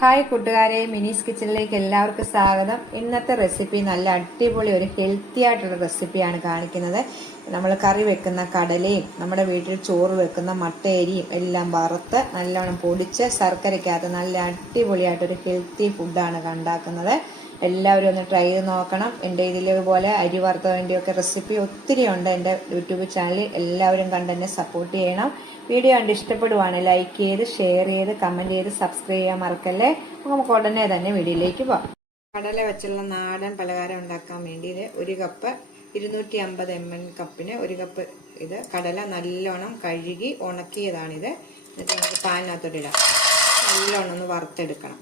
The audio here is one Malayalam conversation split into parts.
ഹായ് കൂട്ടുകാരെ, മിനീസ് കിച്ചണിലേക്ക് എല്ലാവർക്കും സ്വാഗതം. ഇന്നത്തെ റെസിപ്പി നല്ല അടിപൊളി ഒരു ഹെൽത്തി ആയിട്ടുള്ള റെസിപ്പിയാണ് കാണിക്കുന്നത്. നമ്മൾ കറി വെക്കുന്ന കടലയും നമ്മുടെ വീട്ടിൽ ചോറ് വെക്കുന്ന മട്ടയരിയും എല്ലാം വറുത്ത് നല്ലോണം പൊടിച്ച് ശർക്കരയ്ക്കകത്ത് നല്ല അടിപൊളിയായിട്ടൊരു ഹെൽത്തി ഫുഡാണ് ഉണ്ടാക്കുന്നത്. എല്ലാവരും ഒന്ന് ട്രൈ ചെയ്ത് നോക്കണം. എൻ്റെ ഇതിലേപോലെ അരി വറുത്തതിൻ്റെയൊക്കെ റെസിപ്പി ഒത്തിരി ഉണ്ട് എൻ്റെ യൂട്യൂബ് ചാനലിൽ. എല്ലാവരും കണ്ട് എന്നെ സപ്പോർട്ട് ചെയ്യണം. വീഡിയോ കണ്ട് ഇഷ്ടപ്പെടുവാണ് ലൈക്ക് ചെയ്ത് ഷെയർ ചെയ്ത് കമൻറ്റ് ചെയ്ത് സബ്സ്ക്രൈബ് ചെയ്യാൻ മറക്കല്ലേ. നമുക്ക് ഉടനെ തന്നെ വീഡിയോയിലേക്ക് പോകാം. കടല വെച്ചുള്ള നാടൻ പലഹാരം ഉണ്ടാക്കാൻ വേണ്ടി ഒരു കപ്പ് 250 ml കപ്പിന് ഒരു കപ്പ് ഇത് കടല നല്ലോണം കഴുകി ഉണക്കിയതാണിത്. എന്നിട്ട് നമുക്ക് പാനിനകത്തോട്ടിടാം. നല്ലോണം ഒന്ന് വറുത്തെടുക്കണം.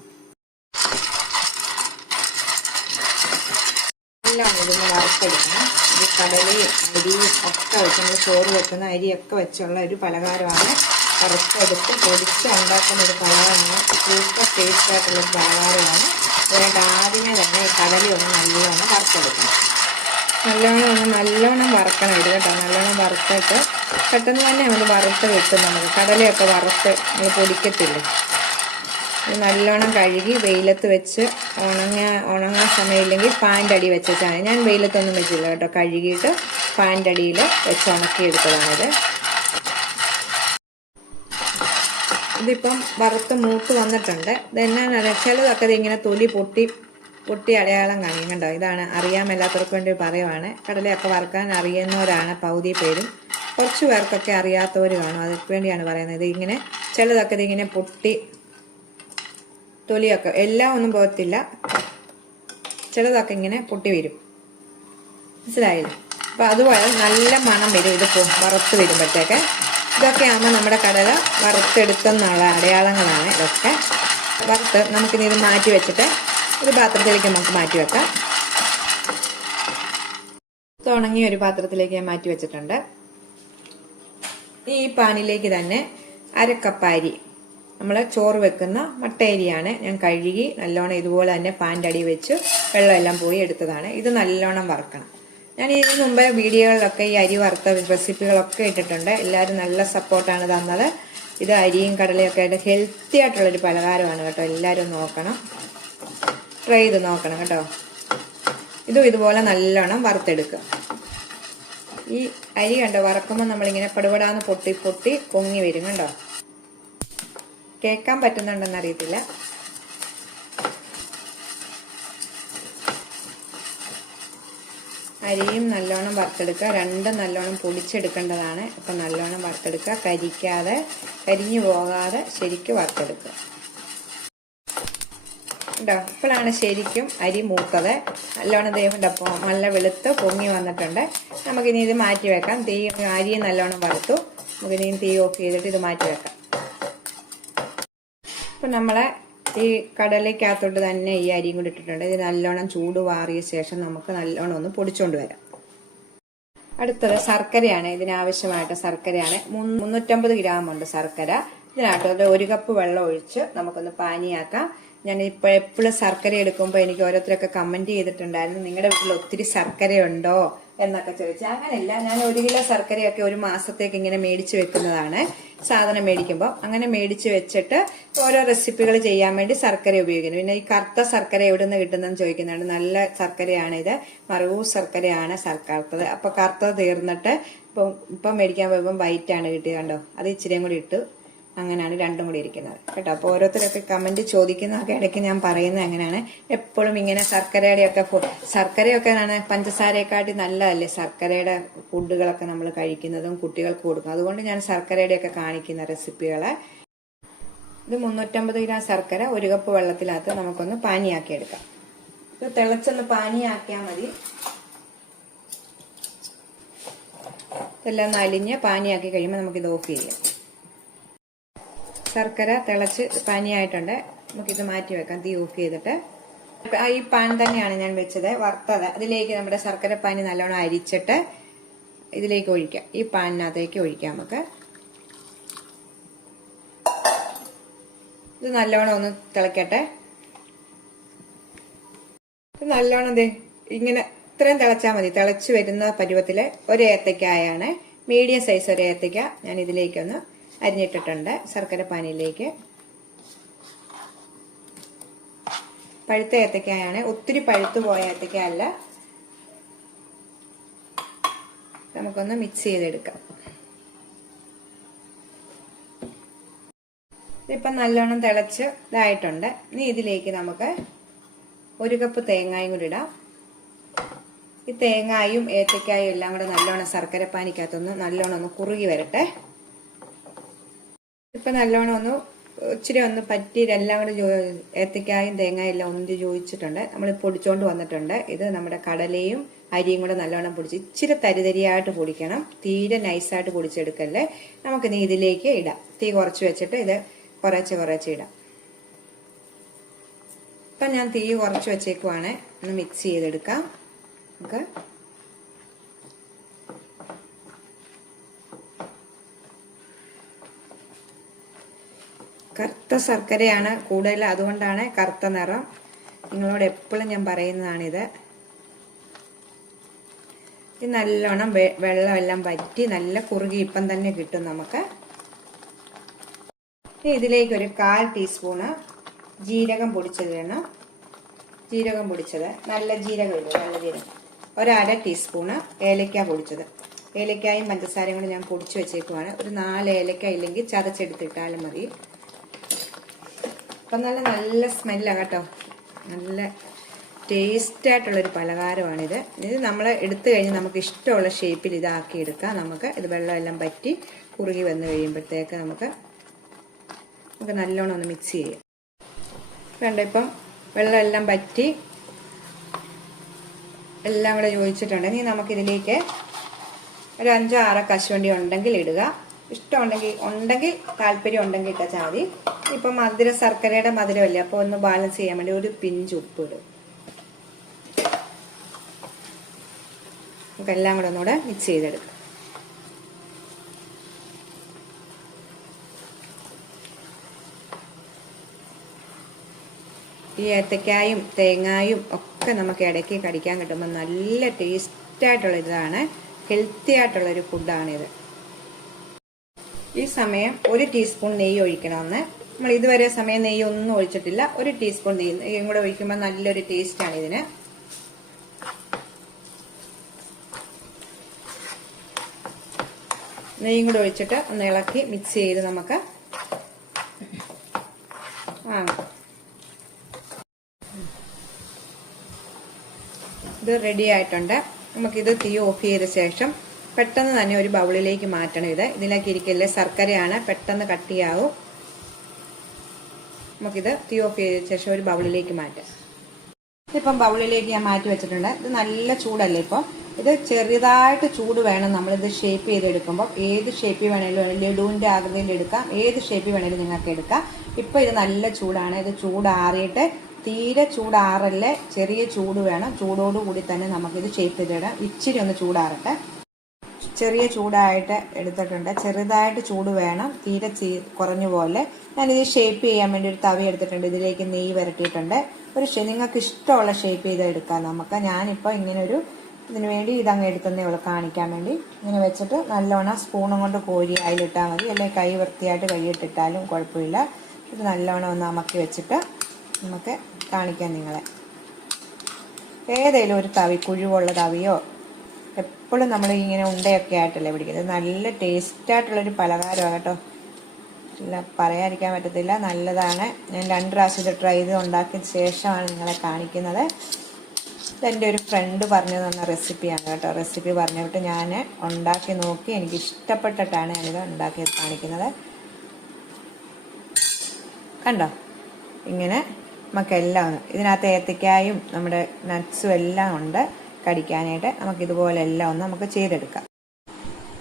നല്ലോണം ഇതൊന്ന് വറുത്തെടുക്കണം. ഇത് കടലയും അരിയും ഒക്കെ വെച്ച് നമ്മൾ ചോറ് വെക്കുന്ന അരിയൊക്കെ വെച്ചുള്ള ഒരു പലഹാരമാണ്. വറുത്തെടുത്ത് പൊടിച്ച് ഉണ്ടാക്കുന്ന ഒരു പലഹാരമാണ്. സൂപ്പർ ടേസ്റ്റ് ആയിട്ടുള്ളൊരു പലഹാരമാണ്. അതുകൊണ്ട് ആദ്യമേ തന്നെ കടലയൊന്ന് നല്ലോണം വറുത്തെടുക്കണം. നല്ലോണം വറക്കണം ഇത് കേട്ടോ. നല്ലോണം വറുത്തിട്ട് പെട്ടെന്ന് തന്നെ നമ്മൾ വറുത്ത് വെക്കും. നമുക്ക് കടലയൊക്കെ വറുത്ത് നമ്മൾ പൊടിക്കത്തില്ലേ. നല്ലോണം കഴുകി വെയിലത്ത് വെച്ച് ഉണങ്ങാൻ സമയമില്ലെങ്കിൽ പാൻ്റെ അടി വെച്ചാണ്. ഞാൻ വെയിലത്തൊന്നും വെച്ചില്ല കേട്ടോ. കഴുകിയിട്ട് പാൻ്റെ അടിയിൽ വെച്ച് ഉണക്കിയെടുത്തതാണിത്. ഇതിപ്പം വറുത്ത് മൂത്ത് വന്നിട്ടുണ്ട്. ഇതെന്നാ ചിലതൊക്കെ ഇങ്ങനെ തൊലി പൊട്ടി അടയാളം കാണിക്കും കണ്ടോ. ഇതാണ് അറിയാൻ മേലാത്തവർക്ക് വേണ്ടി പറയുവാണ്. കടലയൊക്കെ വറുക്കാൻ അറിയുന്നവരാണ് പകുതി പേരും. കുറച്ച് പേർക്കൊക്കെ അറിയാത്തവർ കാണും. അതിന് വേണ്ടിയാണ് പറയുന്നത്. ഇങ്ങനെ ചിലതൊക്കെ ഇതിങ്ങനെ പൊട്ടി തൊലിയൊക്കെ എല്ലാം ഒന്നും പോകത്തില്ല. ചിലതൊക്കെ ഇങ്ങനെ പൊട്ടി വരും. മനസ്സിലായില്ല? അപ്പം അതുപോലെ നല്ല മണം വരും ഇത് വറുത്ത് വരുമ്പോഴത്തേക്ക്. ഇതൊക്കെ ആകുമ്പോൾ നമ്മുടെ കടല വറുത്തെടുത്തെന്നുള്ള അടയാളങ്ങളാണ് ഇതൊക്കെ. വറുത്ത് നമുക്കിനി ഇത് മാറ്റി വെച്ചിട്ട് ഒരു പാത്രത്തിലേക്ക് നമുക്ക് മാറ്റി വെക്കാം. ഉണങ്ങിയ ഒരു പാത്രത്തിലേക്ക് മാറ്റി വെച്ചിട്ടുണ്ട്. ഈ പാനിലേക്ക് തന്നെ 1/2 കപ്പ് അരി, നമ്മൾ ചോറ് വെക്കുന്ന മട്ടയരിയാണ്. ഞാൻ കഴുകി നല്ലോണം ഇതുപോലെ തന്നെ പാൻ്റെ അടി വെച്ച് വെള്ളമെല്ലാം പോയി എടുത്തതാണ്. ഇത് നല്ലോണം വറുക്കണം. ഞാൻ ഇതിന് മുമ്പേ വീഡിയോകളിലൊക്കെ ഈ അരി വറുത്ത റെസിപ്പികളൊക്കെ ഇട്ടിട്ടുണ്ട്. എല്ലാവരും നല്ല സപ്പോർട്ടാണ് തന്നത്. ഇത് അരിയും കടലയൊക്കെ ആയിട്ട് ഹെൽത്തി ആയിട്ടുള്ളൊരു പലഹാരമാണ് കേട്ടോ. എല്ലാവരും നോക്കണം, ട്രൈ ചെയ്ത് നോക്കണം കേട്ടോ. ഇതുപോലെ നല്ലോണം വറുത്തെടുക്കുക. ഈ അരി കണ്ടോ, വറക്കുമ്പോൾ നമ്മളിങ്ങനെ പടുപടാന്ന് പൊട്ടി പൊങ്ങി വരും കണ്ടോ. കേൾക്കാൻ പറ്റുന്നുണ്ടെന്ന് അറിയത്തില്ല. അരിയും നല്ലോണം വറുത്തെടുക്കുക. രണ്ടും നല്ലോണം പൊടിച്ചെടുക്കേണ്ടതാണ്. അപ്പം നല്ലോണം വറുത്തെടുക്കുക. കരിഞ്ഞു പോകാതെ ശരിക്കും വറുത്തെടുക്കുക കേട്ടോ. ഇപ്പോഴാണ് ശരിക്കും അരി മൂത്തത്. നല്ലോണം ദേഹണ്ടപ്പോൾ നല്ല വെളുത്ത് പൊങ്ങി വന്നിട്ടുണ്ട്. നമുക്കിനി ഇത് മാറ്റി വെക്കാം. അരിയും നല്ലോണം വറുത്തു. നമുക്കിനി തീ ഓഫ് ചെയ്തിട്ട് ഇത് മാറ്റി വെക്കാം. അപ്പം നമ്മളെ ഈ കടലയ്ക്കകത്തോട്ട് തന്നെ ഈ അരിയും കൂടി ഇട്ടിട്ടുണ്ട്. ഇത് നല്ലോണം ചൂട് വാറിയ ശേഷം നമുക്ക് നല്ലോണം ഒന്ന് പൊടിച്ചുകൊണ്ട് വരാം. അടുത്തത് ശർക്കരയാണ്. ഇതിനാവശ്യമായിട്ട് ശർക്കരയാണ്. 350 ഗ്രാം ഉണ്ട് ശർക്കര. ഇതിനകത്തോട്ട് 1 കപ്പ് വെള്ളം ഒഴിച്ച് നമുക്കൊന്ന് പാനിയാക്കാം. ഞാൻ ഇപ്പോൾ എപ്പോഴും ശർക്കര എടുക്കുമ്പോൾ എനിക്ക് ഓരോരുത്തരൊക്കെ കമന്റ് ചെയ്തിട്ടുണ്ടായിരുന്നു, നിങ്ങളുടെ വീട്ടിൽ ഒത്തിരി ശർക്കരയുണ്ടോ എന്നൊക്കെ ചോദിച്ചാൽ. അങ്ങനെയല്ല, ഞാൻ 1 കിലോ ശർക്കരയൊക്കെ ഒരു മാസത്തേക്ക് ഇങ്ങനെ മേടിച്ച് വെക്കുന്നതാണ്. സാധനം മേടിക്കുമ്പോൾ അങ്ങനെ മേടിച്ച് വെച്ചിട്ട് ഓരോ റെസിപ്പികൾ ചെയ്യാൻ വേണ്ടി ശർക്കര ഉപയോഗിക്കുന്നു. പിന്നെ ഈ കറുത്ത ശർക്കര എവിടെ നിന്ന് കിട്ടുന്നതെന്ന് ചോദിക്കുന്നുണ്ട്. നല്ല ശർക്കരയാണ് ഇത്. മറൂസ് ശർക്കരയാണ് കറുത്തത്. അപ്പൊ കറുത്തത് തീർന്നിട്ട് ഇപ്പം മേടിക്കാൻ പോയപ്പോൾ വൈറ്റ് ആണ് കിട്ടിയത് കണ്ടോ. അത് ഇച്ചിരിയും കൂടി ഇട്ടു. അങ്ങനെയാണ് രണ്ടും കൂടി ഇരിക്കുന്നത് കേട്ടോ. അപ്പോൾ ഓരോരുത്തരൊക്കെ കമന്റ് ചോദിക്കുന്നതൊക്കെ ഇടയ്ക്ക് ഞാൻ പറയുന്നത് അങ്ങനെയാണ്. എപ്പോഴും ഇങ്ങനെ ശർക്കരയൊക്കെ പഞ്ചസാരയെക്കാട്ടി നല്ലതല്ലേ ശർക്കരയുടെ ഫുഡുകളൊക്കെ നമ്മൾ കഴിക്കുന്നതും കുട്ടികൾക്ക് കൊടുക്കും. അതുകൊണ്ട് ഞാൻ ശർക്കരയുടെയൊക്കെ കാണിക്കുന്ന റെസിപ്പികള്. ഇത് 350 ഗ്രാം ശർക്കര 1 കപ്പ് വെള്ളത്തിനകത്ത് നമുക്കൊന്ന് പാനിയാക്കി എടുക്കാം. ഇത് തിളച്ചൊന്ന് പാനിയാക്കിയാൽ മതി. ഇതെല്ലാം ഒന്ന് അലിഞ്ഞ് പാനിയാക്കി കഴിയുമ്പോൾ നമുക്കിത് ഓഫ് ചെയ്യാം. ശർക്കര തിളച്ച് പാനിയായിട്ടുണ്ട്. നമുക്കിത് മാറ്റി വെക്കാം. തീ ഓഫ് ചെയ്തിട്ട് ഈ പാൻ തന്നെയാണ് ഞാൻ വെച്ചത് വറുത്തത്. അതിലേക്ക് നമ്മുടെ ശർക്കര പാനി നല്ലോണം അരിച്ചിട്ട് ഇതിലേക്ക് ഒഴിക്കാം. ഈ പാനിനകത്തേക്ക് ഒഴിക്കാം നമുക്ക്. ഇത് നല്ലോണം ഒന്ന് തിളക്കട്ടെ. നല്ലോണം ഇങ്ങനെ ഇത്രയും തിളച്ചാൽ മതി. തിളച്ച് വരുന്ന പരുവത്തില് ഒരു ഏത്തക്കായാണ്, മീഡിയം സൈസ് ഒരു ഏത്തക്ക ഞാൻ ഇതിലേക്കൊന്ന് അരിഞ്ഞിട്ടിട്ടുണ്ട് ശർക്കര പാനിയിലേക്ക്. പഴുത്ത ഏത്തക്കായാണ്, ഒത്തിരി പഴുത്തു പോയ ഏത്തക്ക അല്ല. നമുക്കൊന്ന് മിക്സ് ചെയ്തെടുക്കാം. ഇതിപ്പം നല്ലോണം തിളച്ച് ഇതായിട്ടുണ്ട്. ഇനി ഇതിലേക്ക് നമുക്ക് 1 കപ്പ് തേങ്ങായും കൂടി ഇടാം. ഈ തേങ്ങായും ഏത്തക്കായും എല്ലാം കൂടെ നല്ലോണം ശർക്കരപ്പാനിക്കകത്തൊന്ന് നല്ലോണം ഒന്ന് കുറുകി വരട്ടെ. ഇപ്പം നല്ലോണം ഒന്ന് ഇച്ചിരി ഒന്ന് പറ്റി എല്ലാം കൂടെ ഏത്തക്കായും തേങ്ങായും എല്ലാം ഒന്ന് യോജിച്ചിട്ടുണ്ട്. നമ്മൾ പൊടിച്ചോണ്ട് വന്നിട്ടുണ്ട്. ഇത് നമ്മുടെ കടലയും അരിയും കൂടെ നല്ലോണം പൊടിച്ച് ഇച്ചിരി തരിതരിയായിട്ട് പൊടിക്കണം, തീരെ നൈസായിട്ട് പൊടിച്ചെടുക്കല്ലേ. നമുക്കിനി ഇതിലേക്ക് ഇടാം. തീ കുറച്ച് വെച്ചിട്ട് ഇത് കുറച്ച് ഇടാം. ഇപ്പം ഞാൻ തീ കുറച്ച് വെച്ചേക്കുവാണ്. ഒന്ന് മിക്സ് ചെയ്തെടുക്കാം നമുക്ക്. കറുത്ത ശർക്കരയാണ് കൂടുതൽ, അതുകൊണ്ടാണ് കറുത്ത നിറം. നിങ്ങളോട് എപ്പോഴും ഞാൻ പറയുന്നതാണിത്. ഇത് നല്ലോണം വെള്ളമെല്ലാം വറ്റി നല്ല കുറുകി ഇപ്പം തന്നെ കിട്ടും നമുക്ക്. ഇതിലേക്ക് ഒരു 1/4 ടീസ്പൂണ് ജീരകം പൊടിച്ചത് വേണം. ജീരകം പൊടിച്ചത് നല്ല ജീരകം ഇല്ല, നല്ല ജീരകം. 1/2 ടീസ്പൂണ് ഏലക്ക പൊടിച്ചത്. ഏലക്കായും പഞ്ചസാരയും കൂടി ഞാൻ പൊടിച്ചു വെച്ചേക്കുവാണ്. ഒരു 4 ഏലക്ക ഇല്ലെങ്കിൽ ചതച്ചെടുത്തിട്ടാലും മതി. അപ്പം നല്ല സ്മെല്ലാണ് കേട്ടോ. നല്ല ടേസ്റ്റായിട്ടുള്ളൊരു പലഹാരമാണിത്. ഇത് നമ്മൾ എടുത്തു കഴിഞ്ഞ് നമുക്ക് ഇഷ്ടമുള്ള ഷേപ്പിൽ ഇതാക്കി എടുക്കാം. നമുക്ക് ഇത് വെള്ളമെല്ലാം പറ്റി കുറുകി വന്നു കഴിയുമ്പോഴത്തേക്ക് നമുക്ക് നല്ലോണം ഒന്ന് മിക്സ് ചെയ്യാം. വേണ്ട ഇപ്പം വെള്ളമെല്ലാം പറ്റി എല്ലാം കൂടെ യോജിച്ചിട്ടുണ്ട്. ഇനി നമുക്കിതിലേക്ക് ഒരു 5-6 കശുവണ്ടി ഉണ്ടെങ്കിൽ ഇടുക. ഇഷ്ടമുണ്ടെങ്കിൽ താല്പര്യം ഉണ്ടെങ്കിൽ ഇട്ടാൽ മതി. ഇപ്പം ശർക്കരയുടെ മധുരമല്ലേ, അപ്പോൾ ഒന്ന് ബാലൻസ് ചെയ്യാൻ വേണ്ടി ഒരു പിഞ്ച് ഉപ്പ് ഇടും. നമുക്കെല്ലാം കൂടെ ഒന്നുകൂടെ മിക്സ് ചെയ്തെടുക്കാം. ഈ ഏത്തക്കായും തേങ്ങായും ഒക്കെ നമുക്ക് ഇടയ്ക്ക് കടിക്കാൻ കിട്ടുമ്പോൾ നല്ല ടേസ്റ്റായിട്ടുള്ള ഇതാണ്, ഹെൽത്തി ആയിട്ടുള്ളൊരു ഫുഡാണിത്. ഈ സമയം 1 ടീസ്പൂൺ നെയ്യ് ഒഴിക്കണമെന്ന്. നമ്മൾ ഇതുവരെ സമയം നെയ്യ് ഒന്നും ഒഴിച്ചിട്ടില്ല. 1 ടീസ്പൂൺ നെയ്യും കൂടെ ഒഴിക്കുമ്പോൾ നല്ലൊരു ടേസ്റ്റാണ് ഇതിന്. നെയ്യും കൂടെ ഒഴിച്ചിട്ട് ഒന്ന് ഇളക്കി മിക്സ് ചെയ്ത് നമുക്ക് ഇത് റെഡി ആയിട്ടുണ്ട്. നമുക്കിത് തീ ഓഫ് ചെയ്ത ശേഷം പെട്ടെന്ന് തന്നെ ഒരു ബൗളിലേക്ക് മാറ്റണം. ഇതിലേക്ക് ഇരിക്കല്ലേ, ശർക്കരയാണ്, പെട്ടെന്ന് കട്ടിയാവും. നമുക്കിത് തീ ഓഫ് ചെയ്ത ശേഷം ഒരു ബൗളിലേക്ക് മാറ്റാം. ഇപ്പം ബൗളിലേക്ക് ഞാൻ മാറ്റി വെച്ചിട്ടുണ്ട്. ഇത് നല്ല ചൂടല്ലേ ഇപ്പം. ഇത് ചെറുതായിട്ട് ചൂട് വേണം നമ്മളിത് ഷേപ്പ് ചെയ്തെടുക്കുമ്പോൾ. ഏത് ഷേപ്പിൽ വേണേലും ലഡുവിൻ്റെ ആകൃതിയിൽ എടുക്കാം, ഏത് ഷേപ്പിൽ വേണേലും നിങ്ങൾക്ക് എടുക്കാം. ഇപ്പം ഇത് നല്ല ചൂടാണ്. ഇത് ചൂടാറിയിട്ട് തീരെ ചൂടാറല്ലേ, ചെറിയ ചൂട് വേണം. ചൂടോടുകൂടി തന്നെ നമുക്കിത് ഷേപ്പ് ചെയ്തിടാം. ഇച്ചിരി ഒന്ന് ചൂടാറട്ടെ. ചെറിയ ചൂടായിട്ട് എടുത്തിട്ടുണ്ട്. ചെറുതായിട്ട് ചൂട് വേണം, തീരെ കുറഞ്ഞ പോലെ. ഞാനിത് ഷേപ്പ് ചെയ്യാൻ വേണ്ടി ഒരു തവി എടുത്തിട്ടുണ്ട്. ഇതിലേക്ക് നെയ്യ് വരട്ടിയിട്ടുണ്ട്. നിങ്ങൾക്ക് ഇഷ്ടമുള്ള ഷേപ്പ് ചെയ്ത് എടുക്കാം നമുക്ക്. ഞാനിപ്പോൾ ഇങ്ങനെ ഇതിനു വേണ്ടി ഇതങ്ങ് എടുക്കുന്നേ ഉള്ളൂ, കാണിക്കാൻ വേണ്ടി. ഇങ്ങനെ വെച്ചിട്ട് നല്ലോണം സ്പൂണും കൊണ്ട് കോരി അതിലിട്ടാൽ മതി, അല്ലെങ്കിൽ കൈ വൃത്തിയായിട്ട് കൈയിട്ടിട്ടാലും കുഴപ്പമില്ല. ഇത് നല്ലോണം ഒന്ന് അമക്കി വെച്ചിട്ട് നമുക്ക് കാണിക്കാം നിങ്ങളെ. ഏതെങ്കിലും ഒരു തവി, കുഴിവുള്ള തവിയോ, എപ്പോഴും നമ്മൾ ഇങ്ങനെ ഉണ്ടയൊക്കെ ആയിട്ടല്ലേ പിടിക്കുന്നത്. നല്ല ടേസ്റ്റായിട്ടുള്ളൊരു പലഹാരമാണ് കേട്ടോ. ഇല്ല, പറയാതിരിക്കാൻ പറ്റത്തില്ല, നല്ലതാണ്. ഞാൻ 2 പ്രാവശ്യം ഇത് ട്രൈ ചെയ്ത് ഉണ്ടാക്കിയ ശേഷമാണ് നിങ്ങളെ കാണിക്കുന്നത്. ഇതെൻ്റെ ഒരു ഫ്രണ്ട് പറഞ്ഞു തന്ന റെസിപ്പിയാണ് കേട്ടോ. റെസിപ്പി പറഞ്ഞിട്ട് ഞാൻ ഉണ്ടാക്കി നോക്കി, എനിക്ക് ഇഷ്ടപ്പെട്ടിട്ടാണ് ഞാനിത് ഉണ്ടാക്കി കാണിക്കുന്നത്. കണ്ടോ, ഇങ്ങനെ നമുക്കെല്ലാം ഇതിനകത്ത് ഏത്തക്കായും നമ്മുടെ നട്ട്സും എല്ലാം ഉണ്ട് കടിക്കാനായിട്ട്. നമുക്കിതുപോലെ എല്ലാം ഒന്ന് നമുക്ക് ചെയ്തെടുക്കാം.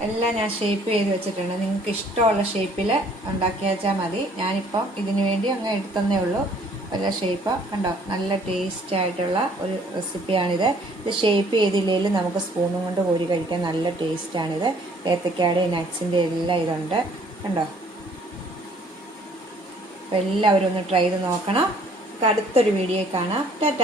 എല്ലാം ഞാൻ ഷേപ്പ് ചെയ്ത് വെച്ചിട്ടുണ്ട്. നിങ്ങൾക്ക് ഇഷ്ടമുള്ള ഷേപ്പിൽ ഉണ്ടാക്കി വെച്ചാൽ മതി. ഞാനിപ്പം ഇതിനു വേണ്ടി അങ്ങ് എടുത്തന്നേ ഉള്ളൂ. വല്ല ഷേപ്പ് കണ്ടോ, നല്ല ടേസ്റ്റ് ആയിട്ടുള്ള ഒരു റെസിപ്പിയാണിത്. ഇത് ഷേപ്പ് ചെയ്തില്ലെങ്കിൽ നമുക്ക് സ്പൂണും കൊണ്ട് കോരി കഴിക്കാൻ നല്ല ടേസ്റ്റാണിത്. ഏത്തക്കായുടെ നട്ട്സിൻ്റെ എല്ലാം ഇതുണ്ട് കണ്ടോ. അപ്പോൾ എല്ലാവരും ഒന്ന് ട്രൈ ചെയ്ത് നോക്കണം. അടുത്തൊരു വീഡിയോ കാണാം. ടാറ്റ.